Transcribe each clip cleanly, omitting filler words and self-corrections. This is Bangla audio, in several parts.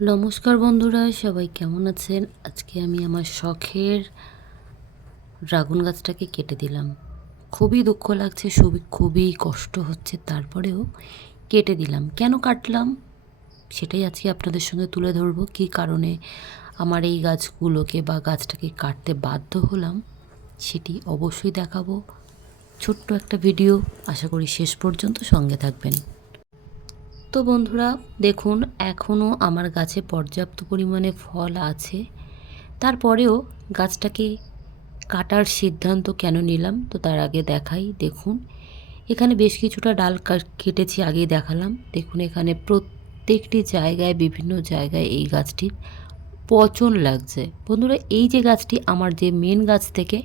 নমস্কার বন্ধুরা, সবাই কেমন আছেন? আজকে আমি আমার শখের ড্রাগন গাছটাকে কেটে দিলাম। খুবই দুঃখ লাগছে, খুবই কষ্ট হচ্ছে, তারপরেও কেটে দিলাম। কেন কাটলাম সেটাই আজকে আপনাদের সঙ্গে তুলে ধরবো। কী কারণে আমার এই গাছগুলোকে বা গাছটাকে কাটতে বাধ্য হলাম সেটি অবশ্যই দেখাবো। ছোট্ট একটা ভিডিও, আশা করি শেষ পর্যন্ত সঙ্গে থাকবেন। তো বন্ধুরা দেখুন, এখনও আমার গাছে পর্যাপ্ত পরিমাণে ফল আছে, তারপরেও গাছটাকে কাটার সিদ্ধান্ত কেন নিলাম তো তার আগে দেখাই। দেখুন, এখানে বেশ কিছুটা ডাল কেটেছি, আগেই দেখালাম। দেখুন, এখানে প্রত্যেকটি জায়গায়, বিভিন্ন জায়গায় এই গাছটির পচন লাগছে। বন্ধুরা, এই যে গাছটি আমার যে মেন গাছ থেকে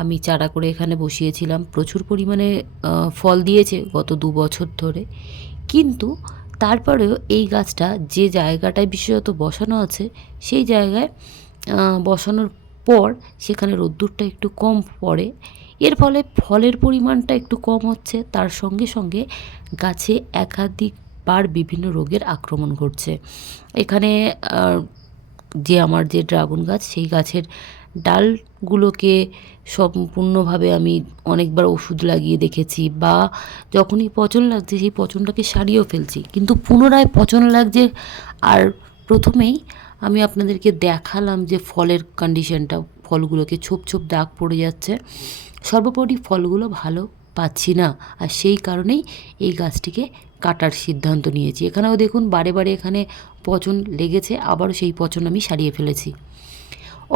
আমি চারা করে এখানে বসিয়েছিলাম, প্রচুর পরিমাণে ফল দিয়েছে গত 2 বছর ধরে, কিন্তু তারপরেও এই গাছটা যে জায়গাটায় বিশেষত বসানো আছে সেই জায়গায় বসানোর পর সেখানে রোদ্দুরটা একটু কম পড়ে, এর ফলে ফলের পরিমাণটা একটু কম হচ্ছে। তার সঙ্গে সঙ্গে গাছে একাধিকবার বিভিন্ন রোগের আক্রমণ ঘটছে। এখানে যে আমার যে ড্রাগন গাছ, সেই গাছের ডালগুলোকে সম্পূর্ণভাবে আমি অনেকবার ওষুধ লাগিয়ে দেখেছি, বা যখনই পচন লাগছে সেই পচনটাকে সারিয়েও ফেলছি, কিন্তু পুনরায় পচন লাগছে। আর প্রথমেই আমি আপনাদেরকে দেখালাম যে ফলের কন্ডিশনটা, ফলগুলোকে ছোপ ছোপ দাগ পড়ে যাচ্ছে। সর্বোপরি ফলগুলো ভালো পাচ্ছি না, আর সেই কারণেই এই গাছটিকে কাটার সিদ্ধান্ত নিয়েছি। এখানেও দেখুন বারে বারে এখানে পচন লেগেছে, আবারও সেই পচন আমি সারিয়ে ফেলেছি।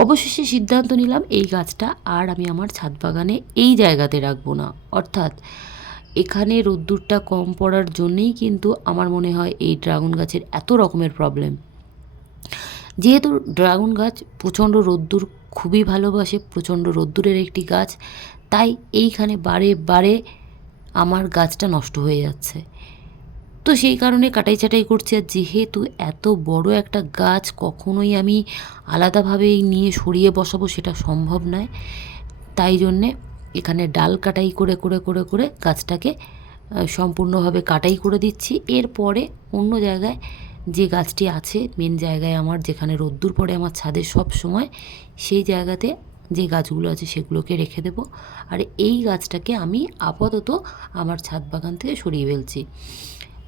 অবশেষে সিদ্ধান্ত নিলাম এই গাছটা আর আমি আমার ছাদ বাগানে এই জায়গাতে রাখবো না। অর্থাৎ এখানে রোদ্দুরটা কম পড়ার জন্যেই কিন্তু আমার মনে হয় এই ড্রাগন গাছের এত রকমের প্রবলেম। যেহেতু ড্রাগন গাছ প্রচণ্ড রোদ্দুর খুবই ভালোবাসে, প্রচণ্ড রোদ্দুরের একটি গাছ, তাই এইখানে বারে বারে আমার গাছটা নষ্ট হয়ে যাচ্ছে। তো সেই কারণে কাটাই ছাঁটাই করছি। আর যেহেতু এত বড় একটা গাছ কখনোই আমি আলাদাভাবে নিয়ে সরিয়ে বসাবো সেটা সম্ভব নয়, তাই জন্যে এখানে ডাল কাটাই করে করে করে করে গাছটাকে সম্পূর্ণভাবে কাটাই করে দিচ্ছি। এরপরে অন্য জায়গায় যে গাছটি আছে, মেন জায়গায় আমার যেখানে রোদ্দুর পড়ে আমার ছাদে সব সময়, সেই জায়গাতে যে গাছগুলো আছে সেগুলোকে রেখে দেব। আর এই গাছটাকে আমি আপাতত আমার ছাদ বাগান থেকে সরিয়ে ফেলছি।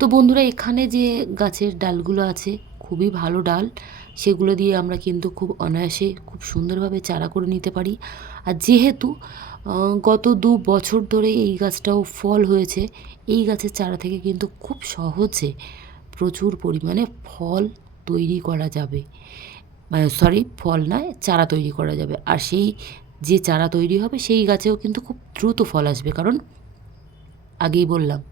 তো বন্ধুরা, এখানে যে গাছের ডালগুলো আছে খুবই ভালো ডাল, সেগুলো দিয়ে আমরা কিন্তু খুব অনায়াসে খুব সুন্দরভাবে চারা করে নিতে পারি। আর যেহেতু গত 2 বছর ধরে এই গাছটাও ফল হয়েছে, এই গাছের চারা থেকে কিন্তু খুব সহজে প্রচুর পরিমাণে ফল তৈরি করা যাবে। মানে সরি, ফল নয়, চারা তৈরি করা যাবে। আর সেই যে চারা তৈরি হবে সেই গাছেও কিন্তু খুব দ্রুত ফল আসবে, কারণ আগেই বললাম।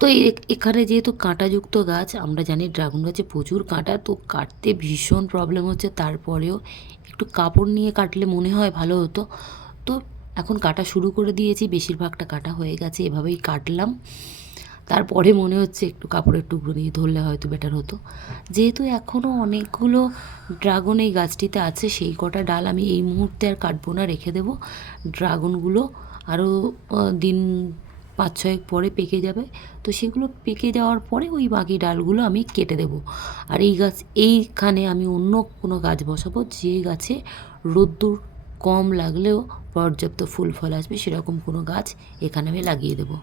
তো এখানে যেহেতু কাঁটাযুক্ত গাছ, আমরা জানি ড্রাগন গাছে প্রচুর কাঁটা, তো কাটতে ভীষণ প্রবলেম হচ্ছে। তারপরেও একটু কাপড় নিয়ে কাটলে মনে হয় ভালো হতো। তো এখন কাটা শুরু করে দিয়েছি, বেশিরভাগটা কাটা হয়ে গেছে, এভাবেই কাটলাম। তারপরে মনে হচ্ছে একটু কাপড়ের টুকরো দিয়ে ধরলে হয়তো বেটার হতো। যেহেতু এখনও অনেকগুলো ড্রাগন এই গাছটিতে আছে, সেই কটা ডাল আমি এই মুহূর্তে আর কাটবো না, রেখে দেবো। ড্রাগনগুলো আরও দিন 5-6 পরে পেকে যাবে, তো সেগুলো পেকে যাওয়ার পরে ওই বাকি ডালগুলো আমি কেটে দেবো। আর এইখানে আমি অন্য কোনো গাছ বসাবো যে গাছে রোদ্দুর কম লাগলেও পর্যাপ্ত ফুল ফল আসবে, সেরকম কোনো গাছ এখানে আমি লাগিয়ে দেবো।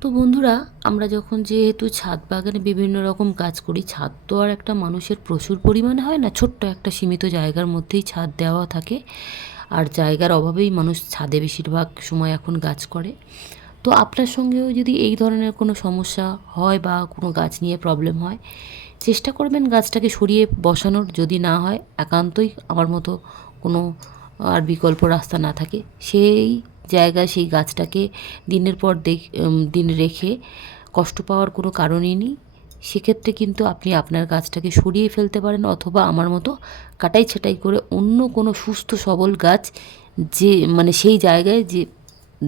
তো বন্ধুরা, আমরা যখন যেহেতু ছাদ বাগানে বিভিন্ন রকম কাজ করি, ছাদ তো আর একটা মানুষের প্রচুর পরিমাণে হয় না, ছোট্ট একটা সীমিত জায়গার মধ্যেই ছাদ দেওয়া থাকে, আর জায়গার অভাবেই মানুষ ছাদে বেশিরভাগ সময় এখন গাছ করে। তো আপনার সঙ্গেও যদি এই ধরনের কোনো সমস্যা হয় বা কোনো গাছ নিয়ে প্রবলেম হয়, চেষ্টা করবেন গাছটাকে সরিয়ে বসানোর। যদি না হয়, একান্তই আমার মতো কোনো আর বিকল্প রাস্তা না থাকে, সেই জায়গায় সেই গাছটাকে দিনের পর দিন রেখে কষ্ট পাওয়ার কোনো কারণই নেই। সেক্ষেত্রে কিন্তু আপনি আপনার গাছটাকে সরিয়ে ফেলতে পারেন, অথবা আমার মতো কাটাই ছাঁটাই করে অন্য কোনো সুস্থ সবল গাছ, যে মানে সেই জায়গায়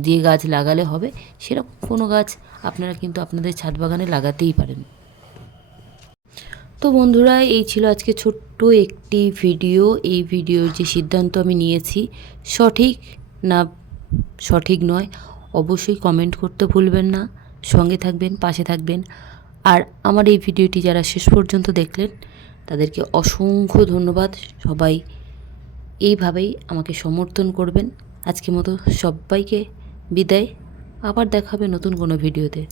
যে গাছ লাগালে হবে সেরকম কোনো গাছ আপনারা কিন্তু আপনাদের ছাদ বাগানে লাগাতেই পারেন। তো বন্ধুরা, এই ছিল আজকে ছোট্ট একটি ভিডিও। এই ভিডিওর যে সিদ্ধান্ত আমি নিয়েছি, সঠিক না সঠিক নয়, অবশ্যই কমেন্ট করতে ভুলবেন না। সঙ্গে থাকবেন, পাশে থাকবেন। আর আমার এই ভিডিওটি যারা শেষ পর্যন্ত দেখলেন তাদেরকে অসংখ্য ধন্যবাদ। সবাই এইভাবেই আমাকে সমর্থন করবেন। আজকের মতো সবাইকে বিদায়। আবার দেখা হবে নতুন কোনো ভিডিওতে।